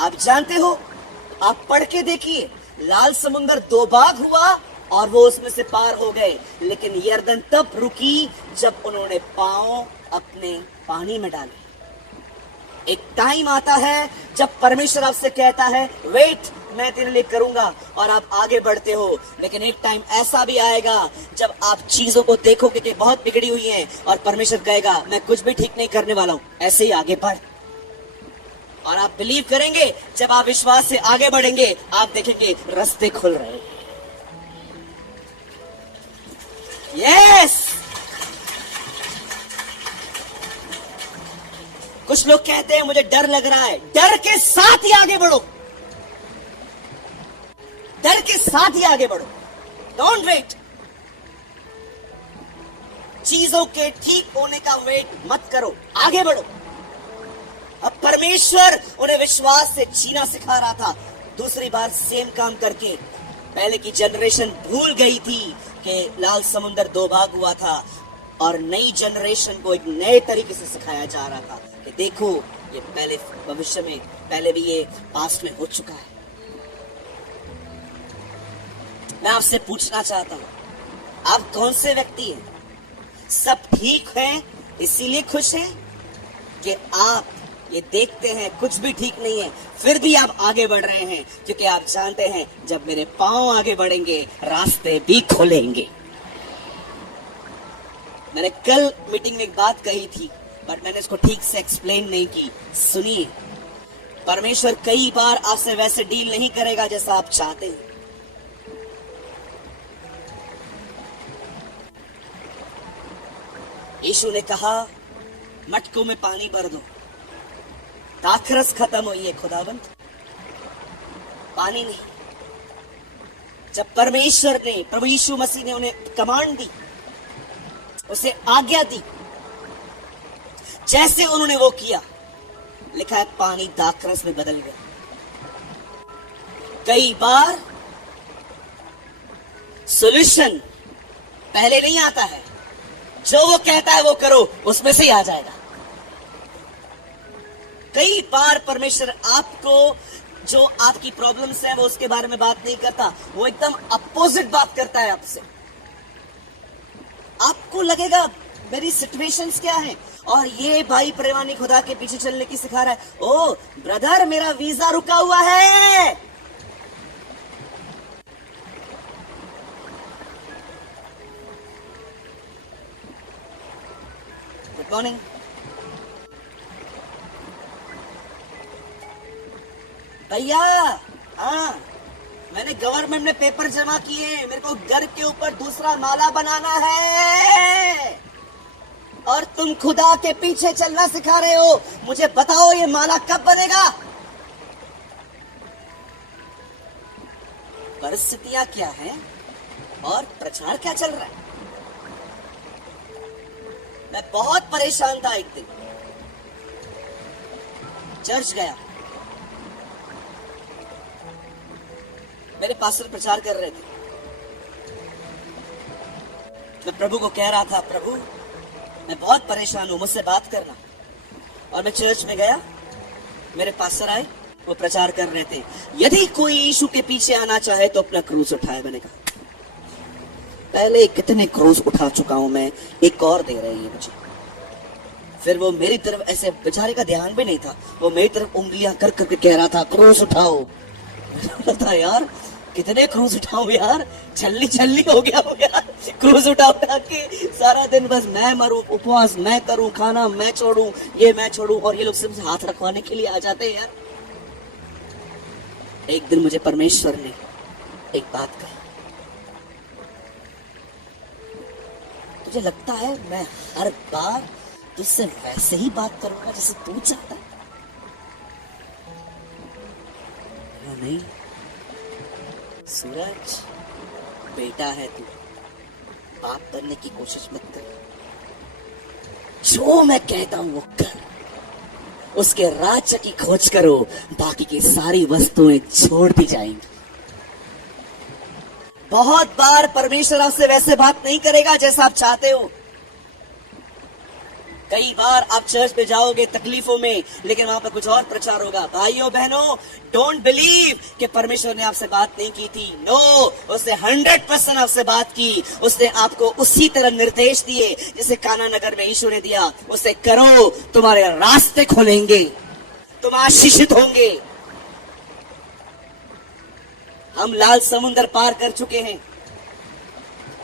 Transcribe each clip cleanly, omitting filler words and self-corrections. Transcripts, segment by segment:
आप जानते हो, आप पढ़ के देखिए, लाल समुंदर दो भाग हुआ और वो उसमें से पार हो गए, लेकिन यरदन तब रुकी जब उन्होंने पांव अपने पानी में डाले। एक टाइम आता है जब परमेश्वर आपसे कहता है वेट, मैं तेरे लिए करूंगा, और आप आगे बढ़ते हो। लेकिन एक टाइम ऐसा भी आएगा जब आप चीजों को देखोगे कि बहुत बिगड़ी हुई हैं और परमेश्वर कहेगा मैं कुछ भी ठीक नहीं करने वाला हूं, ऐसे ही आगे बढ़। और आप बिलीव करेंगे, जब आप विश्वास से आगे बढ़ेंगे आप देखेंगे रास्ते खुल रहे हैं। यस, कुछ लोग कहते हैं मुझे डर लग रहा है, डर के साथ ही आगे बढ़ो, डर के साथ ही आगे बढ़ो, डोंट वेट। चीजों के ठीक होने का वेट मत करो, आगे बढ़ो। अब परमेश्वर उन्हें विश्वास से जीना सिखा रहा था, दूसरी बार सेम काम करके। पहले की जनरेशन भूल गई थी कि लाल समुंदर दो भाग हुआ था, और नई जनरेशन को एक नए तरीके से सिखाया जा रहा था कि देखो ये पहले भविष्य में, पहले भी ये पास्ट में हो चुका है। मैं आपसे पूछना चाहता हूं, आप कौन से व्यक्ति हैं? सब ठीक हैं इसीलिए खुश हैं, कि आप ये देखते हैं कुछ भी ठीक नहीं है फिर भी आप आगे बढ़ रहे हैं, क्योंकि आप जानते हैं जब मेरे पांव आगे बढ़ेंगे रास्ते भी खुलेंगे। मैंने कल मीटिंग में एक बात कही थी, बट मैंने इसको ठीक से एक्सप्लेन नहीं की। सुनिए, परमेश्वर कई बार आपसे वैसे डील नहीं करेगा जैसा आप चाहते हैं। यीशु ने कहा मटकों में पानी भर दो, दाखरस खत्म हुई है खुदावंत, पानी नहीं। जब परमेश्वर ने, प्रभु यीशु मसीह ने उन्हें कमांड दी, उसे आज्ञा दी, जैसे उन्होंने वो किया, लिखा है पानी दाखरस में बदल गया। कई बार सॉल्यूशन पहले नहीं आता है, जो वो कहता है वो करो, उसमें से ही आ जाएगा। कई बार परमेश्वर आपको, जो आपकी प्रॉब्लम्स है वो उसके बारे में बात नहीं करता, वो एकदम अपोजिट बात करता है आपसे। आपको लगेगा मेरी सिचुएशंस क्या है, और ये भाई प्रेमानी खुदा के पीछे चलने की सिखा रहा है। ओ ब्रदर, मेरा वीजा रुका हुआ है। Good morning. भैया, हाँ, मैंने गवर्नमेंट में पेपर जमा किए, मेरे को घर के ऊपर दूसरा माला बनाना है, और तुम खुदा के पीछे चलना सिखा रहे हो। मुझे बताओ ये माला कब बनेगा? परिस्थितियां क्या हैं और प्रचार क्या चल रहा है? मैं बहुत परेशान था। एक दिन चर्च गया, मेरे पास्टर प्रचार कर रहे थे। मैं प्रभु को कह रहा था, प्रभु मैं बहुत परेशान हूं, मुझसे बात करना। और मैं चर्च में गया, मेरे पास्टर आए, वो प्रचार कर रहे थे, यदि कोई यीशु के पीछे आना चाहे तो अपना क्रूस उठाए। मैंने कहा पहले कितने क्रूस उठा चुका हूं मैं, एक और दे रहे हैं मुझे। फिर वो मेरी तरफ ऐसे, बेचारे का ध्यान भी नहीं था, वो मेरी तरफ उंगलियां कर करके कह रहा था क्रूस उठाओ। था यार कितने क्रूज उठाऊं यार, छल्ली छल्ली हो गया हो यार, क्रूज उठा उठा के सारा दिन बस मैं मरूं, उपवास मैं करूं, खाना मैं छोड़ूं, ये मैं छोड़ूं, और ये लोग सिर्फ हाथ रखवाने के लिए आ जाते हैं यार। एक दिन मुझे परमेश्वर ने एक बात कही, तुझे लगता है मैं हर बार तुझसे वैसे ही बात करूंगा जैसे तू चाहता है? नहीं सूरज, बेटा है तू, बाप बनने की कोशिश मत कर, जो मैं कहता हूं वो कर, उसके राज्य की खोज करो, बाकी की सारी वस्तुएं छोड़ दी जाएंगी। बहुत बार परमेश्वर आपसे वैसे बात नहीं करेगा जैसा आप चाहते हो। कई बार आप चर्च में जाओगे तकलीफों में, लेकिन वहां पर कुछ और प्रचार होगा। भाइयों बहनों, डोंट बिलीव कि परमेश्वर ने आपसे बात नहीं की थी। नो, उसने 100% आपसे बात की। उसने आपको उसी तरह निर्देश दिए जैसे काना नगर में यीशु ने दिया। उसे करो, तुम्हारे रास्ते खुलेंगे, तुम आशीषित होंगे। हम लाल समुद्र पार कर चुके हैं।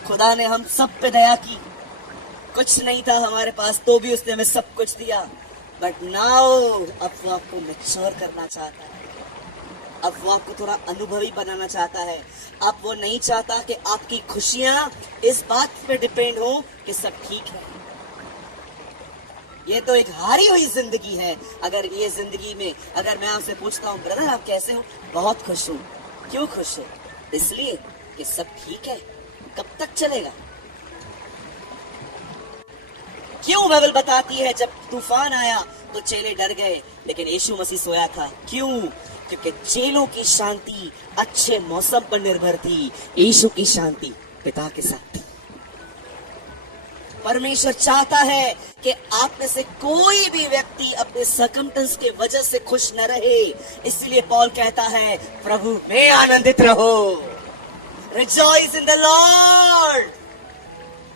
खुदा ने हम सब पे दया की। कुछ नहीं था हमारे पास, तो भी उसने हमें सब कुछ दिया। बट नाउ अब वो आपको मैच्योर करना चाहता है, अब वो आपको थोड़ा अनुभवी बनाना चाहता है। अब वो नहीं चाहता कि आपकी खुशियां इस बात पे डिपेंड हो कि सब ठीक है। ये तो एक हारी हुई जिंदगी है। अगर ये जिंदगी में अगर मैं आपसे पूछता हूं, ब्रदर आप कैसे हो? बहुत खुश हूं। क्यों खुश हो? इसलिए कि सब ठीक है। कब तक चलेगा? क्यों बाइबल बताती है जब तूफान आया तो चेले डर गए, लेकिन यीशु मसीह सोया था? क्यों? क्योंकि चेलों की शांति अच्छे मौसम पर निर्भर थी, यीशु की शांति पिता के साथ थी। परमेश्वर चाहता है कि आप में से कोई भी व्यक्ति अपने सर्कमस्टेंस के वजह से खुश न रहे। इसलिए पौल कहता है, प्रभु में आनंदित रहो। Rejoice in the lord.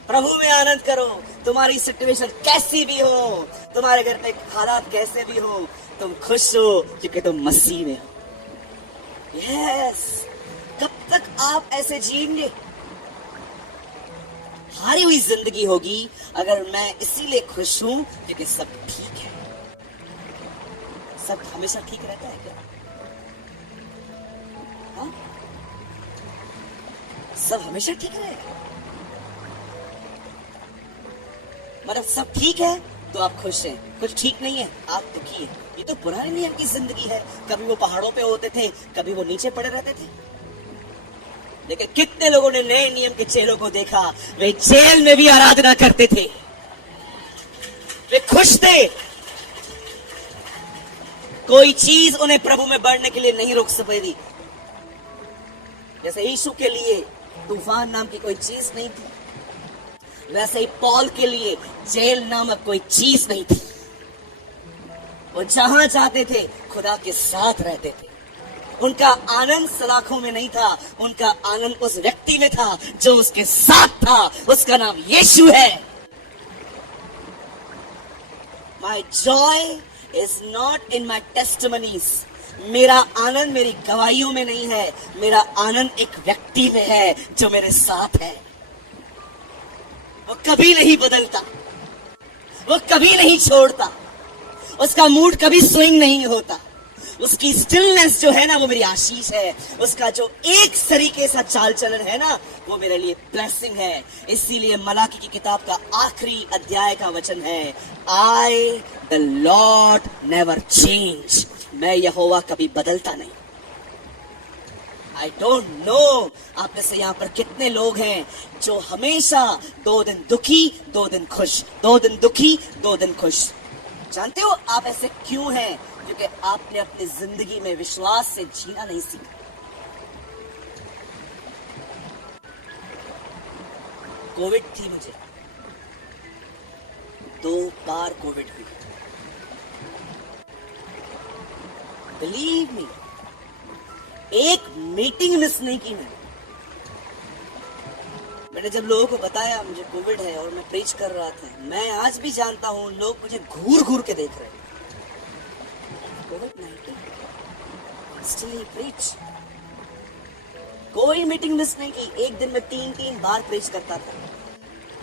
प्रभु में आनंद करो। तुम्हारी सिचुएशन कैसी भी हो, तुम्हारे घर पे हालात कैसे भी हो, तुम खुश हो क्योंकि तुम मसीह में हो। यस। कब तक आप ऐसे जिएंगे? हारी हुई जिंदगी होगी अगर मैं इसीलिए खुश हूं क्योंकि सब ठीक है। सब हमेशा ठीक रहता है क्या? हाँ? सब हमेशा ठीक रहेगा? मतलब सब ठीक है तो आप खुश हैं, कुछ ठीक नहीं है आप दुखी हैं। ये तो पुराने नियम की जिंदगी है। कभी वो पहाड़ों पे होते थे, कभी वो नीचे पड़े रहते थे। लेकिन कितने लोगों ने नए नियम के चेलों को देखा, वे जेल में भी आराधना करते थे, वे खुश थे। कोई चीज उन्हें प्रभु में बढ़ने के लिए नहीं रोक सकेगी। जैसे यीशु के लिए तूफान नाम की कोई चीज नहीं थी, वैसे ही पौल के लिए जेल नामक कोई चीज नहीं थी। वो जहां जाते थे खुदा के साथ रहते थे। उनका आनंद सलाखों में नहीं था, उनका आनंद उस व्यक्ति में था जो उसके साथ था। उसका नाम यीशु है। माई Joy is not in my testimonies. मेरा आनंद मेरी गवाहियों में नहीं है, मेरा आनंद एक व्यक्ति में है जो मेरे साथ है। वो कभी नहीं बदलता, वो कभी नहीं छोड़ता, उसका मूड कभी स्विंग नहीं होता। उसकी स्टिलनेस जो है ना वो मेरी आशीष है। उसका जो एक तरीके सा चाल चलन है ना वो मेरे लिए ब्लेसिंग है। इसीलिए मलाकी की किताब का आखिरी अध्याय का वचन है, I the Lord never change. मैं यहोवा कभी बदलता नहीं। आई डोंट नो आप में से यहाँ पर कितने लोग हैं जो हमेशा 2 दिन दुखी 2 दिन खुश, 2 दिन दुखी 2 दिन खुश। जानते हो आप ऐसे क्यों हैं? क्योंकि आपने अपनी जिंदगी में विश्वास से जीना नहीं सीखा। कोविड थी, मुझे 2 बार कोविड हुई। बिलीव मी, एक मीटिंग मिस नहीं की मैंने जब लोगों को बताया मुझे कोविड है और मैं प्रीच कर रहा था, मैं आज भी जानता हूं लोग मुझे घूर घूर के देख रहे हैं। कोविड-19 स्टिल प्रीच। कोई मीटिंग मिस नहीं की। एक दिन में 3 बार प्रीच करता था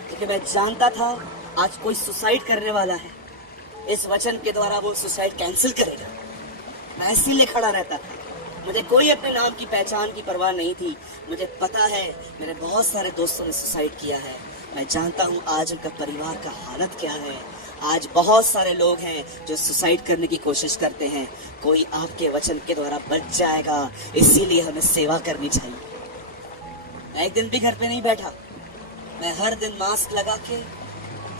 क्योंकि मैं जानता था आज कोई सुसाइड करने वाला है, इस वचन के द्वारा वो सुसाइड कैंसिल करेगा। मैं इसीलिए खड़ा रहता था। मुझे कोई अपने नाम की पहचान की परवाह नहीं थी। मुझे पता है मेरे बहुत सारे दोस्तों ने सुसाइड किया है। मैं जानता हूँ आज उनका परिवार का हालत क्या है। आज बहुत सारे लोग हैं जो सुसाइड करने की कोशिश करते हैं। कोई आपके वचन के द्वारा बच जाएगा, इसीलिए हमें सेवा करनी चाहिए। मैं एक दिन भी घर पे नहीं बैठा। मैं हर दिन मास्क लगा के,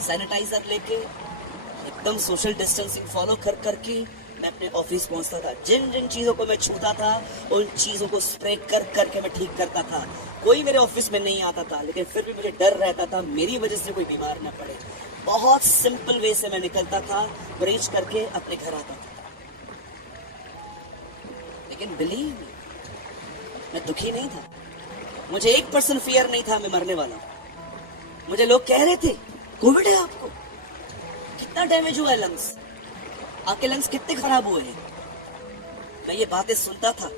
सैनिटाइजर लेके, एकदम सोशल डिस्टेंसिंग फॉलो कर करके मैं अपने ऑफिस पहुंचता था। जिन जिन चीजों को मैं छूता था उन चीजों को स्प्रे कर करके मैं ठीक करता था। कोई मेरे ऑफिस में नहीं आता था, लेकिन फिर भी मुझे डर रहता था मेरी वजह से कोई बीमार ना पड़े। बहुत सिंपल वे से मैं निकलता था, प्रीच करके अपने घर आता था। लेकिन बिलीव मी, मैं दुखी नहीं था। मुझे 1% फियर नहीं था मैं मरने वाला हूं। मुझे लोग कह रहे थे कोविड है आपको, कितना डैमेज हुआ है लंग्स, आपके लंग्स कितने खराब हुए हैं। मैं ये बातें सुनता था,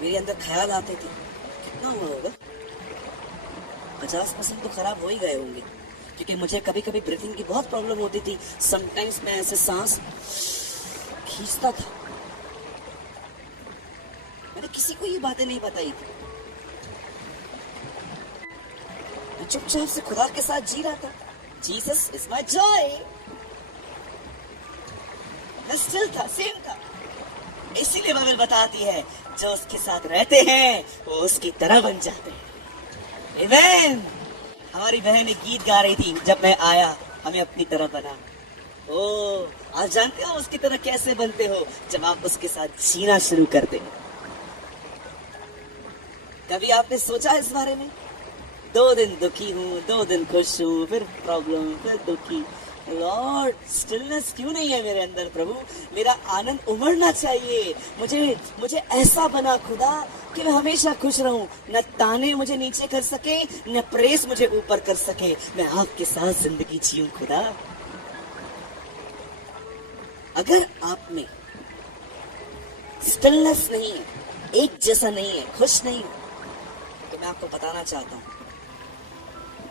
मेरे अंदर ख्याल आते थे कितना हुआ होगा, 50% तो खराब हो ही गए होंगे। क्योंकि मुझे कभी कभी ब्रीथिंग की बहुत प्रॉब्लम होती थी। समटाइम्स मैं ऐसे सांस खींचता था। मैंने किसी को ये बातें नहीं बताई थी। मैं चुपचाप से खुदा के साथ जी रहा था। Jesus is my Joy. मैं स्टिल था, सेम था। इसीलिए बाइबल बताती है जो उसके साथ रहते हैं वो उसकी तरह बन जाते हैं। आमीन। हमारी बहन एक गीत गा रही थी, जब मैं आया हमें अपनी तरह बना। ओ, आप जानते हो उसकी तरह कैसे बनते हो? जब आप उसके साथ जीना शुरू करते हो। कभी आपने सोचा इस बारे में? 2 दिन दुखी हूँ, 2 दिन खुश हूँ, फिर प्रॉब्लम, फिर दुखी। लॉर्ड, स्टिलनेस क्यों नहीं है मेरे अंदर प्रभु? मेरा आनंद उमड़ना चाहिए। मुझे ऐसा बना खुदा कि मैं हमेशा खुश रहूं। न ताने मुझे नीचे कर सके, न प्रेस मुझे ऊपर कर सके। मैं आपके साथ जिंदगी जीऊं खुदा। अगर आप में स्टिलनेस नहीं है, एक जैसा नहीं है, खुश नहीं है, तो मैं आपको बताना चाहता हूं,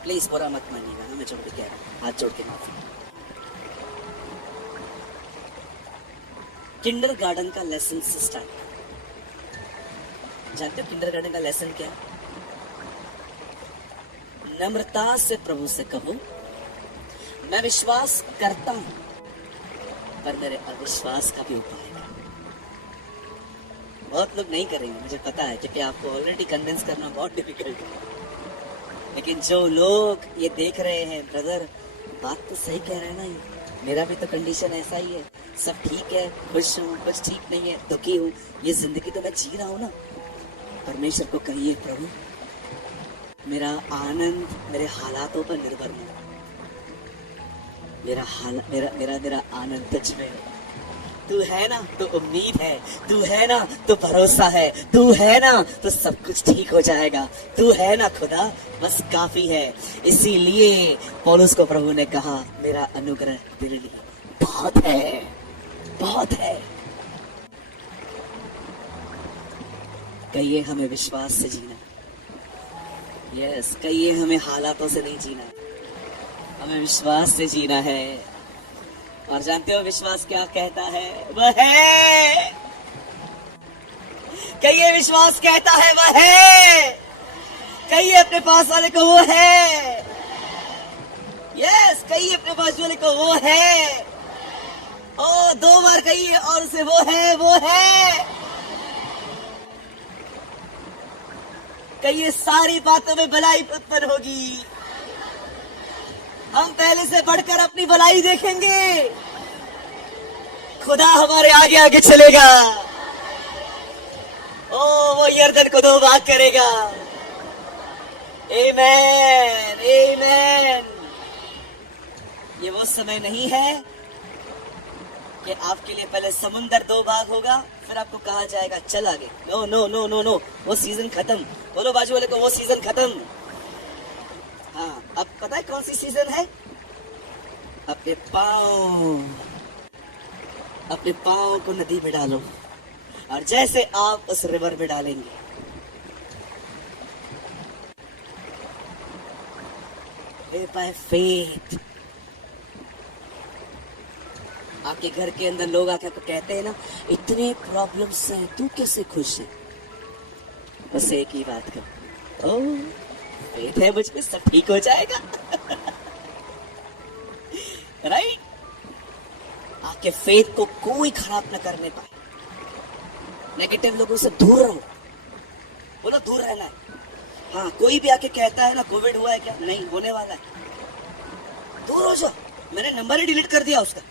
प्लीज बुरा मत मानिएगा। मैं जोड़ के कह रहा हूं, हाथ जोड़ के माफी। किंडरगार्टन का लेसन से स्टार्ट। जानते हो किंडरगार्टन का लेसन क्या है? नम्रता से प्रभु से कहो, मैं विश्वास करता हूं, पर मेरे अविश्वास का भी उपाय है। बहुत लोग नहीं करेंगे, मुझे पता है, क्योंकि आपको ऑलरेडी कन्विंस करना बहुत डिफिकल्ट है। लेकिन जो लोग ये देख रहे हैं, ब्रदर बात तो सही कह रहे हैं ना, ये मेरा भी तो कंडीशन ऐसा ही है, सब ठीक है, खुश हूँ, कुछ ठीक नहीं है, दुखी हूँ, ये जिंदगी तो मैं जी रहा हूँ ना। परमेश्वर को कहिए, प्रभु मेरा आनंद मेरे हालातों पर निर्भर नहीं, मेरा आनंद तुझ में है। तू है ना तो उम्मीद है, तू है ना तो भरोसा है, तू है ना तो सब कुछ ठीक हो जाएगा। तू है ना खुदा, बस काफी है। इसीलिए पौलुस को प्रभु ने कहा, मेरा अनुग्रह तेरे लिए बहुत है, बहुत है। कहिए हमें विश्वास से जीना। यस, कहिए हमें हालातों से नहीं जीना, हमें विश्वास से जीना है। और जानते हो विश्वास क्या कहता है? वह है। कहिए विश्वास कहता है वह है। कहिए अपने पास वाले को वो है। यस, कहिए अपने पास वाले को वो है। ओ 2 बार कहिए और उसे वो है, वो है। कहिए सारी बातों में भलाई उत्पन्न होगी। हम पहले से बढ़कर अपनी भलाई देखेंगे। खुदा हमारे आगे आगे चलेगा। ओ वो यर्दन को 2 भाग करेगा। आमेन, आमेन। ये वो समय नहीं है कि आपके लिए पहले समुंदर 2 भाग होगा, फिर आपको कहा जाएगा चल आगे। No no no no no, वो सीजन खत्म। बोलो बाजू वाले को, वो सीजन खत्म। हाँ, अब पता है कौन सी सीजन है? अपने पांव को नदी में डालो, और जैसे आप उस रिवर में डालेंगे, बाय फेथ, आपके घर के अंदर लोग आके आपको कहते हैं ना, इतने प्रॉब्लम्स हैं, तू कैसे खुश है? बस एक ही बात कर, ओ फेथ है मुझ पे, सब ठीक हो जाएगा। राइट? आपके फेथ को कोई खराब न करने पाए। नेगेटिव लोगों से दूर रहो। बोलो दूर रहना है। हाँ, कोई भी आके कहता है ना कोविड हुआ है क्या, नहीं होने वाला है, दूर हो जाओ। मैंने नंबर ही डिलीट कर दिया उसका।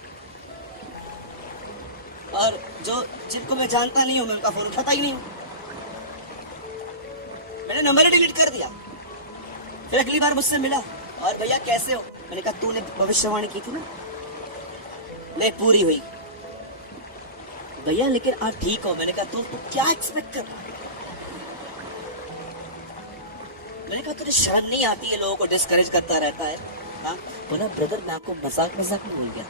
और जिनको मैं जानता नहीं हूं, मैं उनका फोन उठाता ही नहीं हूं। मैंने नंबर ही डिलीट कर दिया। फिर अगली बार मुझसे मिला, और भैया कैसे हो? मैंने कहा तूने भविष्यवाणी की थी ना, ले पूरी हुई। भैया लेकिन आप ठीक हो। मैंने कहा तू क्या एक्सपेक्ट कर रहा है? मैंने कहा तुझे शर्म नहीं आती है, लोगों को डिस्करेज करता रहता है। हाँ बोला ब्रदर मैं आपको मजाक मजाक में बोल गया।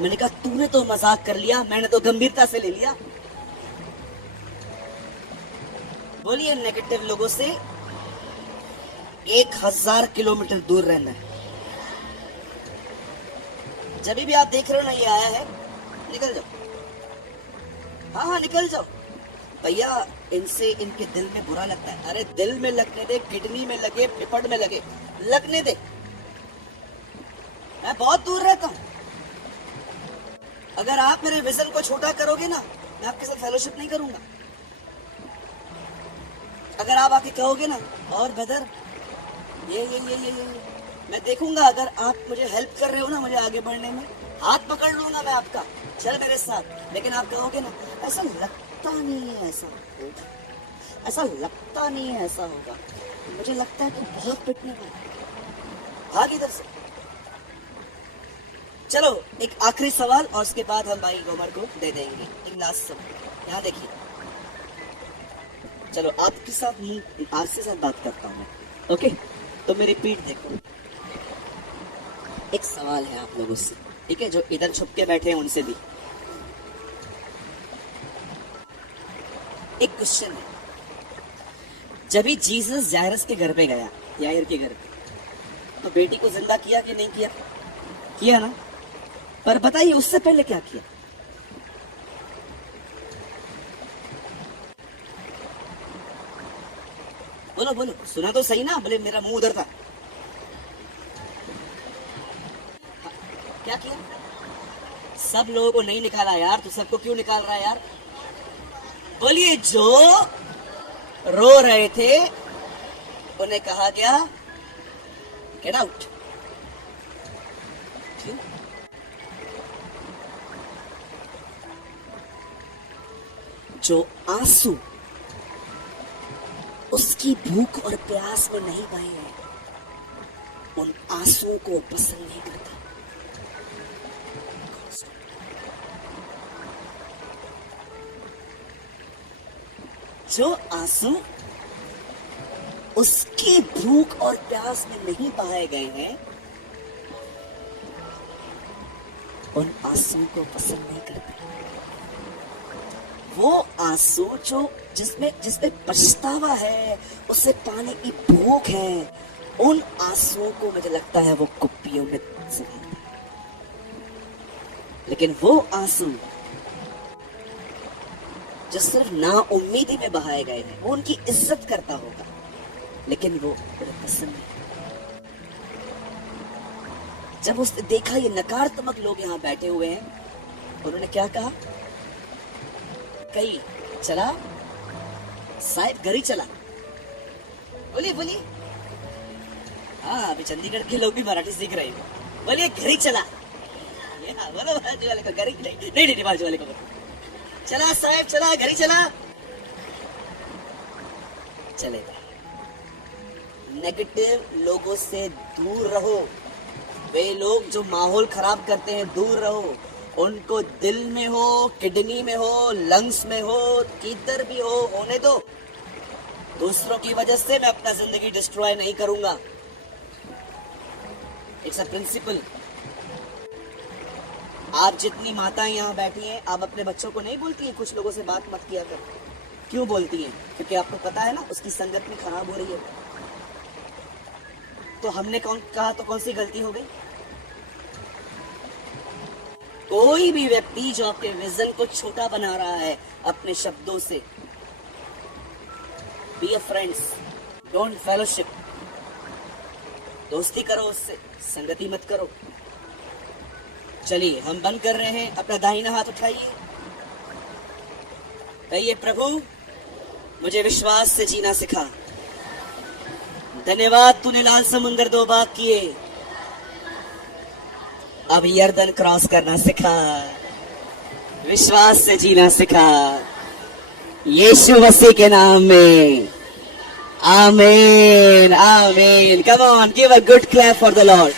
मैंने कहा तूने तो मजाक कर लिया, मैंने तो गंभीरता से ले लिया। बोलिए नेगेटिव लोगों से 1000 किलोमीटर दूर रहना है। जब भी आप देख रहे हो ना ये आया है, निकल जाओ। हाँ निकल जाओ भैया, इनसे इनके दिल में बुरा लगता है। अरे दिल में लगने दे, किडनी में लगे, फेफड़ में लगे, लगने दे। मैं बहुत दूर रहता हूं। अगर आप मेरे विजन को छोटा करोगे ना, मैं आपके साथ फेलोशिप नहीं करूंगा। अगर आप आके कहोगे ना और ब्रदर ये मैं देखूंगा, अगर आप मुझे हेल्प कर रहे हो ना मुझे आगे बढ़ने में, हाथ पकड़ लूंगा मैं आपका, चल मेरे साथ। लेकिन आप कहोगे ना ऐसा लगता नहीं है ऐसा होगा, ऐसा लगता नहीं है ऐसा होगा, मुझे लगता है कि बहुत पिटने वाला, भाग इधर से। चलो एक आखिरी सवाल और उसके बाद हम भाई गोबर को दे देंगे। एक लास्ट सवाल, यहाँ देखिए। चलो आपके साथ आपसे साथ बात करता हूँ मैं, ओके? तो मेरी पीठ देखो। एक सवाल है आप लोगों से, ठीक है, जो इधर छुप के बैठे हैं उनसे भी एक क्वेश्चन है। जब भी जीसस जायरस के घर पे गया, यायर के घर पे, तो बेटी को जिंदा किया कि नहीं किया? किया ना। पर बताइए उससे पहले क्या किया? बोलो बोलो, सुना तो सही ना, बोले मेरा मुंह उधर था। क्या किया? सब लोगों को नहीं निकाला यार, तो सबको क्यों निकाल रहा है यार? बोलिए, जो रो रहे थे उन्हें कहा गया गेट आउट। क्यों? जो आंसू उसकी भूख और प्यास में नहीं बहे हैं, उन आंसुओं को पसंद नहीं करता। जो आंसू उसकी भूख और प्यास में नहीं बहाए गए हैं, उन आंसुओं को पसंद नहीं करते। वो आंसू जो जिसमें पछतावा है, उससे पाने की भूख है, उन आंसुओं को मुझे लगता है वो कुप्पियों में संभालता है। लेकिन वो आंसू जो सिर्फ नाउम्मीदी में बहाए गए हैं, वो उनकी इज्जत करता होगा, लेकिन वो उन्हें पसंद नहीं। जब उसने देखा ये नकारात्मक लोग यहाँ बैठे हुए हैं, उन्होंने क्या कहा? कहीं चला साहब, घर ही चला। बोलिए बोलिए। हाँ, अभी चंडीगढ़ के लोग भी मराठी सीख रहे हैं। बोलिए घर ही चला। बोलो बाजू वाले को घर ही नहीं, बाजू वाले को बोलो चला साहब, चला घर ही चला। चलेगा। नेगेटिव लोगों से दूर रहो। वे लोग जो माहौल खराब करते हैं, दूर रहो। उनको दिल में हो, किडनी में हो, लंग्स में हो, किधर भी हो, होने दो। दूसरों की वजह से मैं अपना जिंदगी डिस्ट्रॉय नहीं करूंगा। It's a principle. आप जितनी माताएं यहाँ बैठी हैं, आप अपने बच्चों को नहीं बोलती हैं कुछ लोगों से बात मत किया कर? क्यों बोलती हैं? क्योंकि आपको पता है ना उसकी संगत में खराब हो रही है। तो हमने कौन कहा तो कौन सी गलती हो गई? कोई भी व्यक्ति जो आपके विजन को छोटा बना रहा है अपने शब्दों से, be a friends, don't fellowship. दोस्ती करो उससे, संगति मत करो। चलिए हम बंद कर रहे हैं। अपना दाहिना हाथ उठाइए, कहिए प्रभु मुझे विश्वास से जीना सिखा। धन्यवाद, तूने लाल समुंदर 2 बार किए, अब यर्दन क्रॉस करना सिखा। विश्वास से जीना सिखा, यीशु मसीह के नाम में। आमीन आमीन। Come on, give a good clap for the Lord.